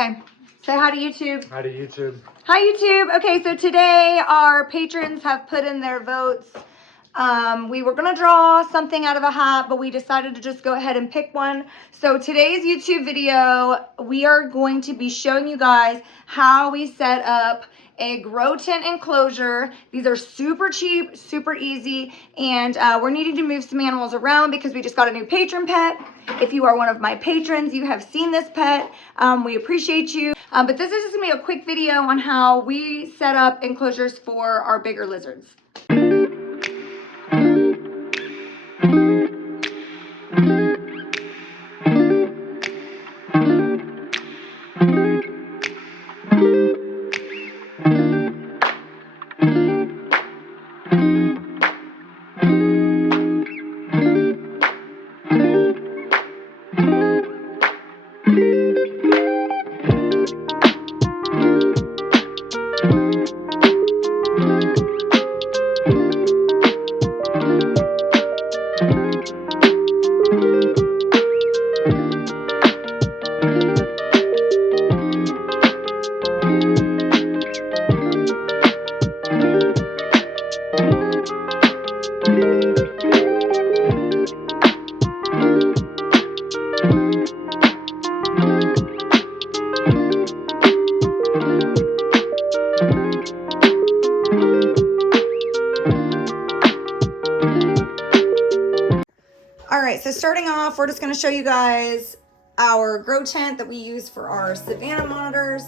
Okay, say hi to YouTube. Hi to YouTube. Hi YouTube. Okay, so today our patrons have put in their votes. We were gonna draw something out of a hat, but we decided to just go ahead and pick one. So today's YouTube video, we are going to be showing you guys how we set up a grow tent enclosure. These are super cheap, super easy, and we're needing to move some animals around because we just got a new patron pet. If you are one of my patrons, you have seen this pet. We appreciate you. But this is just gonna be a quick video on how we set up enclosures for our bigger lizards. All right, so starting off, we're just gonna show you guys our grow tent that we use for our Savannah monitors.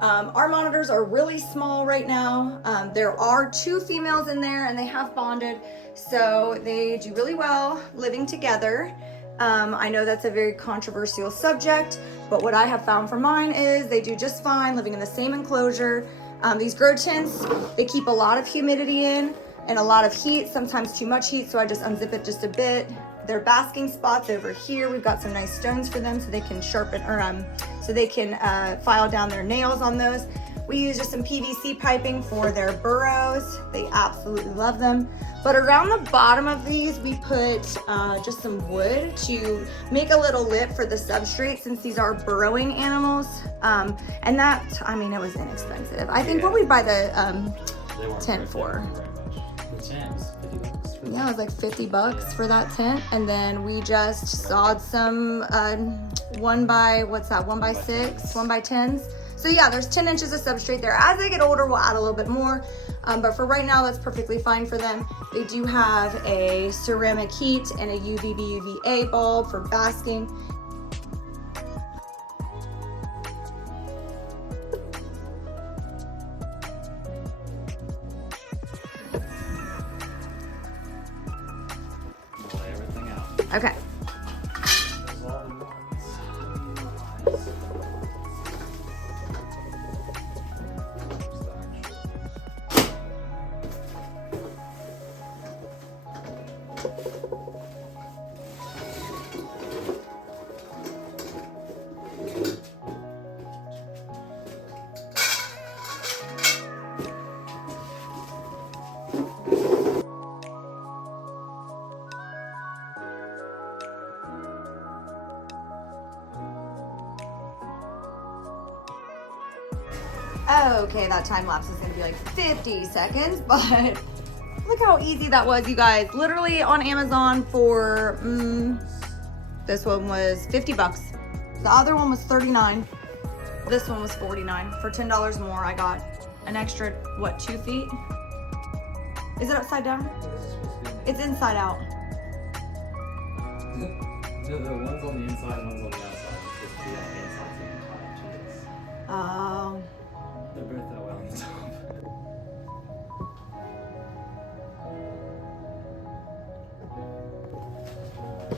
Our monitors are really small right now. There are 2 females in there and they have bonded, so they do really well living together. I know that's a very controversial subject, but what I have found for mine is they do just fine living in the same enclosure. These grow tents, they keep a lot of humidity in and a lot of heat, sometimes too much heat, so I just unzip it just a bit. Their basking spots over here, we've got some nice stones for them so they can sharpen, or so they can file down their nails on those. We use just some PVC piping for their burrows. They absolutely love them. But around the bottom of these, we put just some wood to make a little lip for the substrate since these are burrowing animals. And that, I mean, it was inexpensive. I think what we buy the tent for. The tent was $50. Yeah, it was like $50 for that tent, and then we just sawed some 1 by 6, 1 by 10s. So yeah, there's 10 inches of substrate there. As they get older, we'll add a little bit more, but for right now, that's perfectly fine for them. They do have a ceramic heat and a UVB UVA bulb for basking. Okay. Okay, that time lapse is gonna be like 50 seconds, but look how easy that was, you guys. Literally on Amazon for, this one was $50. The other one was $39. This one was $49. For $10 more, I got an extra, what, 2 feet? Is it upside down? It's inside out. No, the one's on the inside, one's on the outside. It's just the inside thing and Oh. they're both that way on the top.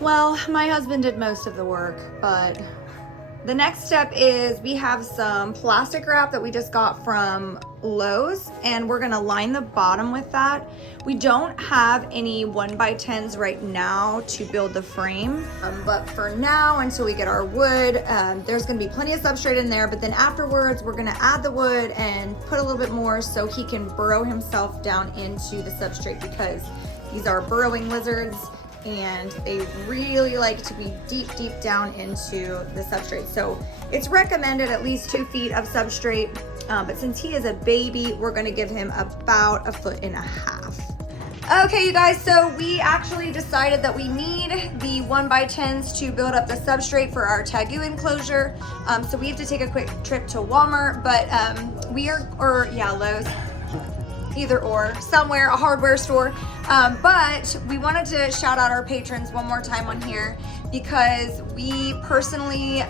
Well, my husband did most of the work, but the next step is we have some plastic wrap that we just got from Lowe's, and we're gonna line the bottom with that. We don't have any 1 by 10s right now to build the frame, but for now, until we get our wood, there's gonna be plenty of substrate in there, but then afterwards, we're gonna add the wood and put a little bit more so he can burrow himself down into the substrate because these are burrowing lizards. and they really like to be deep, deep down into the substrate. So it's recommended at least 2 feet of substrate, but since he is a baby, we're gonna give him about 1.5 feet. Okay, you guys, so we actually decided that we need the 1x10s to build up the substrate for our Tegu enclosure. So we have to take a quick trip to Walmart, but Lowe's, either or, somewhere, a hardware store. But we wanted to shout out our patrons one more time on here because we personally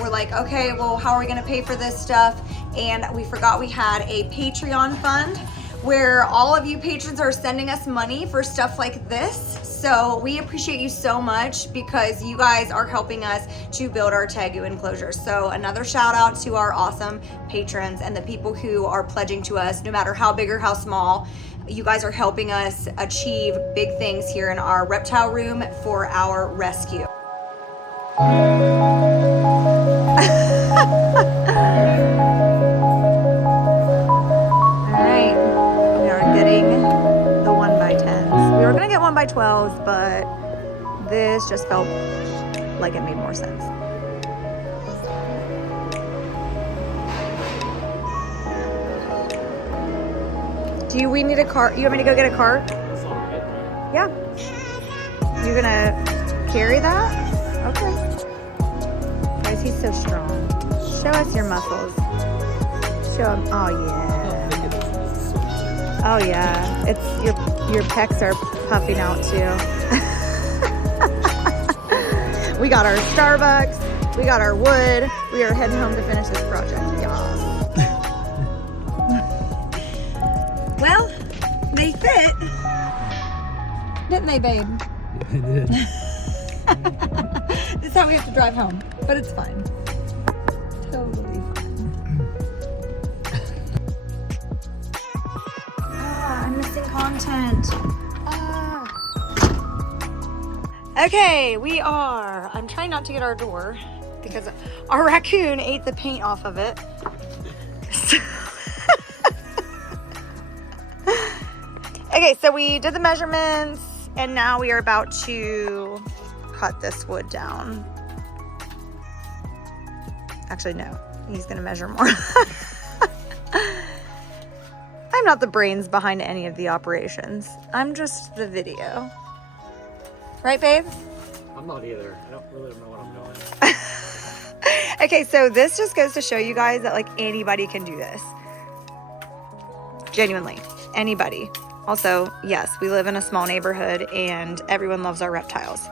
were like, okay, well, how are we gonna pay for this stuff? And we forgot we had a Patreon fund where all of you patrons are sending us money for stuff like this. So we appreciate you so much because you guys are helping us to build our Tegu enclosure. So another shout out to our awesome patrons and the people who are pledging to us, no matter how big or how small. You guys are helping us achieve big things here in our reptile room for our rescue. The 1x10s. We were gonna get 1x12s, but this just felt like it made more sense. We need a cart? You want me to go get a cart? Yeah. You're gonna carry that? Okay. Guys, he's so strong. Show us your muscles. Show him. Oh yeah. Oh yeah, it's your pecs are puffing out too. We got our Starbucks, we got our wood. We are heading home to finish this project, y'all. Well, they fit, didn't they, babe? Yeah, they did. This is how we have to drive home, but it's fine. Totally fine. I'm missing content. Okay, I'm trying not to get our door because our raccoon ate the paint off of it. Okay, so we did the measurements and now we are about to cut this wood down. Actually, no, he's gonna measure more. I'm not the brains behind any of the operations. I'm just the video. Right, babe? I'm not either. I don't really know what I'm doing. Okay, so this just goes to show you guys that like anybody can do this. Genuinely, anybody. Also, yes, we live in a small neighborhood and everyone loves our reptiles.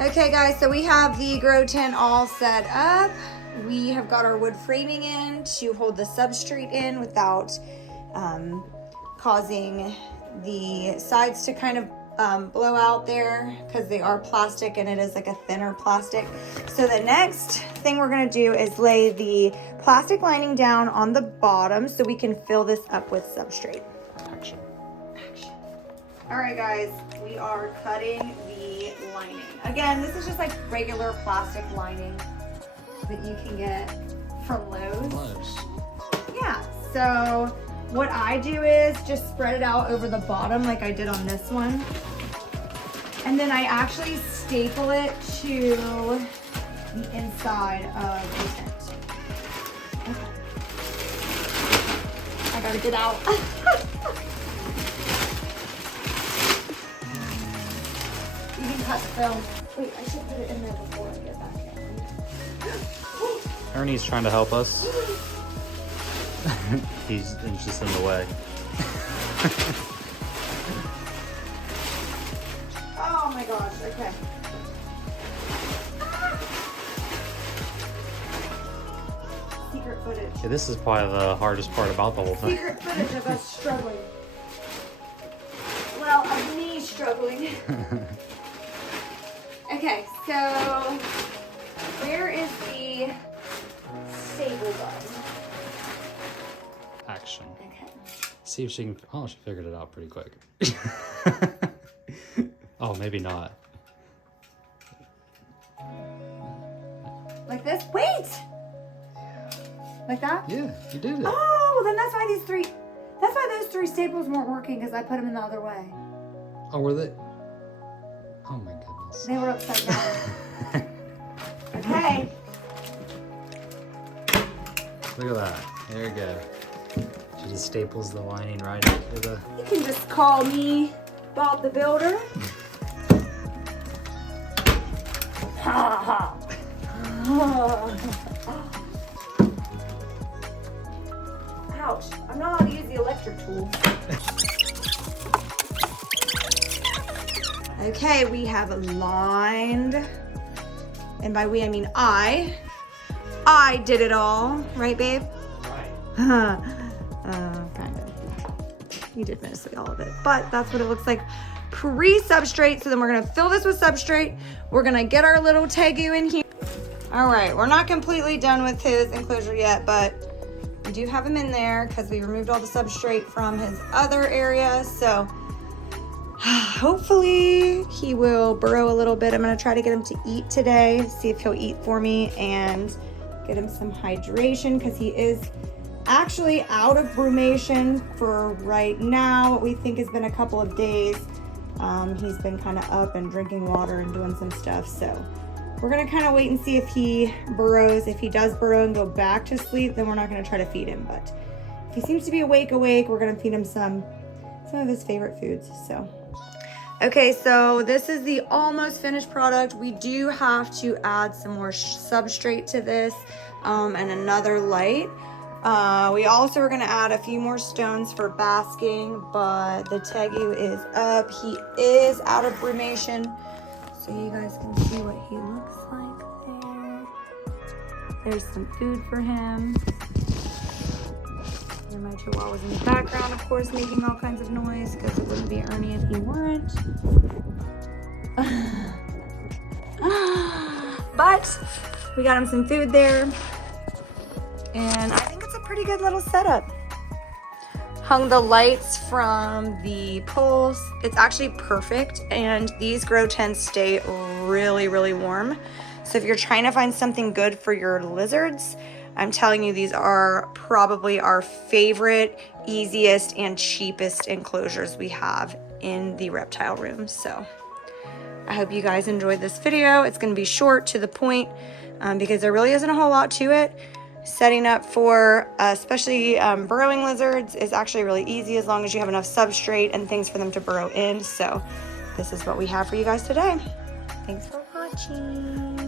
Okay guys, so we have the grow tent all set up. We have got our wood framing in to hold the substrate in without causing the sides to kind of blow out there because they are plastic and it is like a thinner plastic. So the next thing we're gonna do is lay the plastic lining down on the bottom so we can fill this up with substrate. Action. All right guys, we are cutting the lining. Again, this is just like regular plastic lining that you can get from Lowe's. Yeah, so what I do is just spread it out over the bottom like I did on this one. And then I actually staple it to the inside of the tent. Okay. I gotta get out. You can cut the film. Wait, I should put it in there before I get back in. Ernie's trying to help us. He's just in the way. Oh my gosh, okay. Secret footage. Yeah, this is probably the hardest part about the whole thing. Secret footage of us struggling. Well, of me struggling. Okay, So, where is the staple gun? Action. Okay. See if she can. Oh, she figured it out pretty quick. Oh, maybe not. Like this? Wait! Like that? Yeah, you did it. Oh, then that's why those three staples weren't working, because I put them in the other way. Oh, were they? Oh my goodness. They were upside down. Okay. Look at that. There we go. She just staples the lining right into the... You can just call me Bob the Builder. Ha ha. Ouch. I'm not allowed to use the electric tool. Okay, we have lined, and by we I mean I did it all, right, babe? Right. Kind of. You did mostly all of it, but that's what it looks like pre-substrate. So then we're gonna fill this with substrate. We're gonna get our little tegu in here. All right, we're not completely done with his enclosure yet, but we do have him in there because we removed all the substrate from his other area. So hopefully he will burrow a little bit. I'm gonna try to get him to eat today, see if he'll eat for me and get him some hydration, because he is actually out of brumation for right now. What we think has been a couple of days. He's been kind of up and drinking water and doing some stuff. So we're gonna kind of wait and see if he burrows. If he does burrow and go back to sleep, then we're not gonna try to feed him. But if he seems to be awake, we're gonna feed him some of his favorite foods. So. Okay, so this is the almost finished product. We do have to add some more substrate to this and another light. We also are gonna add a few more stones for basking, but the tegu is up. He is out of brumation, so you guys can see what he looks like there. There's some food for him. And my chihuahua's in the background, of course, making all kinds of noise, because it wouldn't be Ernie if he weren't. But we got him some food there, and I think it's a pretty good little setup. Hung the lights from the poles. It's actually perfect, and these grow tents stay really, really warm. So if you're trying to find something good for your lizards, I'm telling you, these are probably our favorite, easiest, and cheapest enclosures we have in the reptile room. So I hope you guys enjoyed this video. It's going to be short, to the point, because there really isn't a whole lot to it. Setting up for especially burrowing lizards is actually really easy, as long as you have enough substrate and things for them to burrow in. So this is what we have for you guys today. Thanks for watching.